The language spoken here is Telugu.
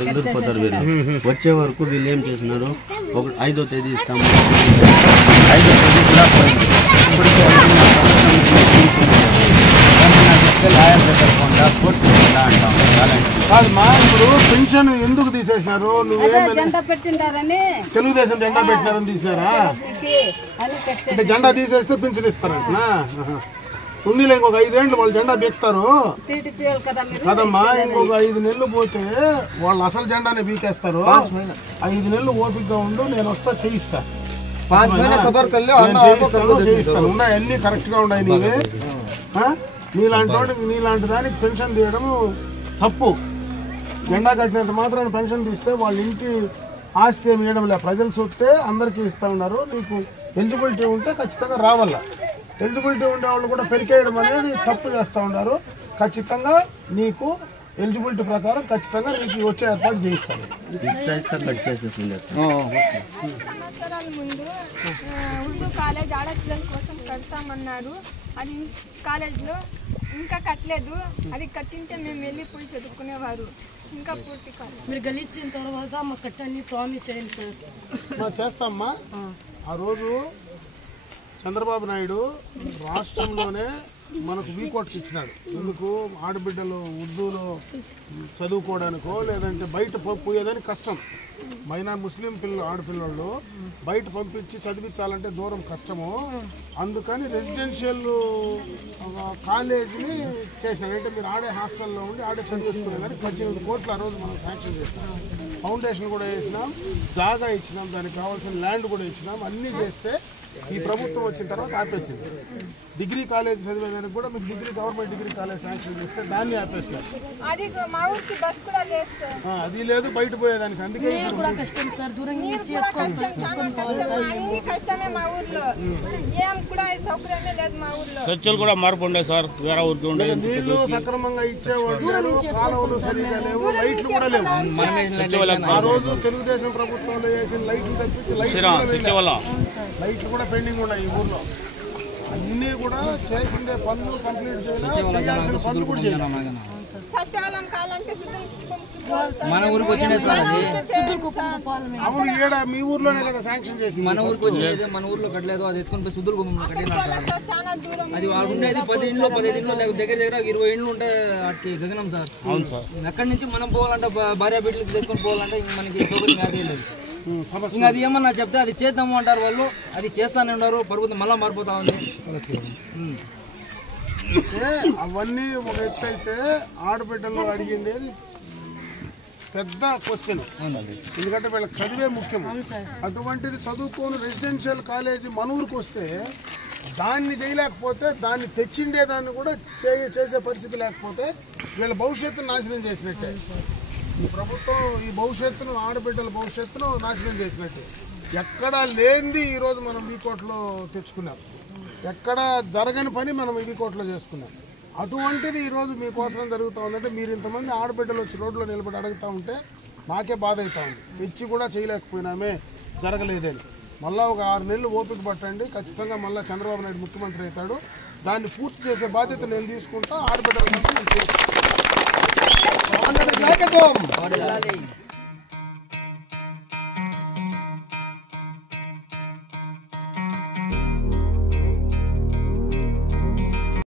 వదిలిపోతారు వీళ్ళు. వచ్చే వరకు వీళ్ళు ఏం చేస్తున్నారు, 5వ తేదీ ఇస్తాము, 5వ తేదీ కూడా పోయింది. ఇప్పటికీ లాయర్ దగ్గర పోండా, కోర్టు పోండా అంటాం. కాదమ్మా, ఇప్పుడు పెన్షన్ ఎందుకు తీసేసినారు? తెలుగుదేశం జెండా పెట్టినారని తీసినారా? అంటే జెండా తీసేస్తే పెన్షన్ ఇస్తారంటనా? ఉన్నీళ్ళు ఇంకొక 5 ఏళ్ళు వాళ్ళు జెండా బీక్తారు కదమ్మా. ఇంకొక 5 నెలలు పోతే వాళ్ళు అసలు జెండానే బీకేస్తారు. 5 నెలలు ఓపికగా ఉండు, నేను వస్తా చేయిస్తా. ఉన్నాయి అన్ని కరెక్ట్ గా ఉన్నాయి. నీవే నీలాంటి వాడికి నీలాంటి దానికి పెన్షన్ తీయడం తప్పు. జెండా కట్టినంత మాత్రాన పెన్షన్ తీస్తే వాళ్ళ ఇంటి ఆస్తి ఏమి ఇవ్వడం లే, ప్రజల సొత్తే అందరికీ ఇస్తా ఉన్నారు. నీకు ఎలిజిబిలిటీ ఉంటే ఖచ్చితంగా రావాల. ఎలిజిబిలిటీ ఉండే వాళ్ళు కూడా పెరికేయడం అనేది తప్పు చేస్తూ ఉన్నారు. ఖచ్చితంగా నీకు ఎలిజిబిలిటీ ప్రకారం ఖచ్చితంగా నీకు వచ్చే ఏర్పాటు చేయిస్తాను. ముందు కాలేజ్ ఆడపిల్లల కోసం కడతామన్నారు, అది కాలేజ్లో ఇంకా కట్టలేదు. అది కట్టింటే మేము వెళ్ళిపోయి చదువుకునేవారు. ఇంకా పూర్తి కాలేదు. మీరు గెలిచిన తర్వాత మా కట్టని ప్రామిస్ చేయండి సార్. చేస్తామ్మా. ఆ రోజు చంద్రబాబు నాయుడు రాష్ట్రంలోనే మనకు వీకోట్కి ఇచ్చినాడు. ఎందుకు? ఆడబిడ్డలు ఉర్దూలో చదువుకోవడానికో లేదంటే బయట పోయేదని కష్టం. ముస్లిం ఆడపిల్లలు బయట పంపించి చదివించాలంటే దూరం కష్టము. అందుకని రెసిడెన్షియల్ కాలేజీని చేసినాడు. అంటే మీరు ఆడే హాస్టల్లో ఉండి ఆడే చదివించుకునేదాన్ని 18 కోట్లు ఆ రోజు మనం శాంక్షన్ చేసినాం. ఫౌండేషన్ కూడా వేసినాం, జాగా ఇచ్చినాం, దానికి కావాల్సిన ల్యాండ్ కూడా ఇచ్చినాం. అన్నీ చేస్తే ఈ ప్రభుత్వం వచ్చిన తర్వాత ఆపేసింది. డిగ్రీ కాలేజ్ చదివేదానికి కూడా మీకు గవర్నమెంట్ డిగ్రీ కాలేజ్ శాంక్షన్ చేస్తే దాన్ని ఆపేసినారు. అది లేదు బయట పోయేదానికి. అందుకే చర్చలు కూడా మార్పు ఉండే సార్. వేరే ఊరికి ఉండే నీళ్లు సక్రమంగా ఇచ్చేవాళ్ళు, కాలువలు సరిగా లేవు, లైట్లు కూడా లేవు. ఆ రోజు తెలుగుదేశం ప్రభుత్వంలో వేసిన లైట్లు తప్పించి లైట్లు కూడా పెండింగ్ ఉన్నాయి ఈ ఊర్లో. అన్నీ కూడా చేసిండే పనులు కంప్లీట్ చేయాల్సిన పనులు కూడా చేయాలి. మన ఊరికి వచ్చిండే సార్ అది. అవును, ఏడా మీ ఊర్లోనే కదా శాంక్షన్ చేసింది. మన ఊరికి వచ్చింది, మన ఊర్లో కట్టలేదు. అది ఎత్తుకొని పోయి సుద్దులు కట్టినారు సార్. అది వాడు ఉండేది 10 ఇండ్లు 15 ఇండ్లు దగ్గర 20 ఇండ్లు ఉంటే వాటికి గగనం సార్. అవును సార్. ఎక్కడి నుంచి మనం పోవాలంటే భార్య బిడ్డలకి తెచ్చుకొని పోవాలంటే మనకి సౌకర్యం యాదే లేదు. ఇంకా అది ఏమన్నా చెప్తే అది చేద్దాము అంటారు వాళ్ళు. అది చేస్తానే ఉన్నారు. ప్రభుత్వం మళ్ళా మారిపోతా ఉంది. అవన్నీ ఒక ఎత్తు అయితే ఆడబిడ్డలు అడిగిండేది పెద్ద క్వశ్చన్. ఎందుకంటే వీళ్ళకి చదివే ముఖ్యం. అటువంటిది చదువుకోని రెసిడెన్షియల్ కాలేజీ మన ఊరికి వస్తే దాన్ని చేయలేకపోతే, దాన్ని తెచ్చిండేదాన్ని కూడా చేసే పరిస్థితి లేకపోతే వీళ్ళ భవిష్యత్తును నాశనం చేసినట్టే. ఈ ప్రభుత్వం ఈ భవిష్యత్తును, ఆడబిడ్డల భవిష్యత్తును నాశనం చేసినట్టే. ఎక్కడా లేనిది ఈరోజు మనం వీకోట్లో తెచ్చుకున్నాం. ఎక్కడ జరగని పని మనం వీకోట్లో చేసుకున్నాం. అటువంటిది ఈరోజు మీకోసం జరుగుతూ ఉందంటే మీరు ఇంతమంది ఆడబిడ్డలు వచ్చి రోడ్లో నిలబడి అడుగుతూ ఉంటే మాకే బాధ అవుతా ఉంది. తెచ్చి కూడా చేయలేకపోయినామే, జరగలేదని. మళ్ళీ ఒక 6 నెలలు ఓపిక పట్టండి. ఖచ్చితంగా మళ్ళీ చంద్రబాబు నాయుడు ముఖ్యమంత్రి అవుతాడు. దాన్ని పూర్తి చేసే బాధ్యత నేను తీసుకుంటా. ఆడబిడ్డల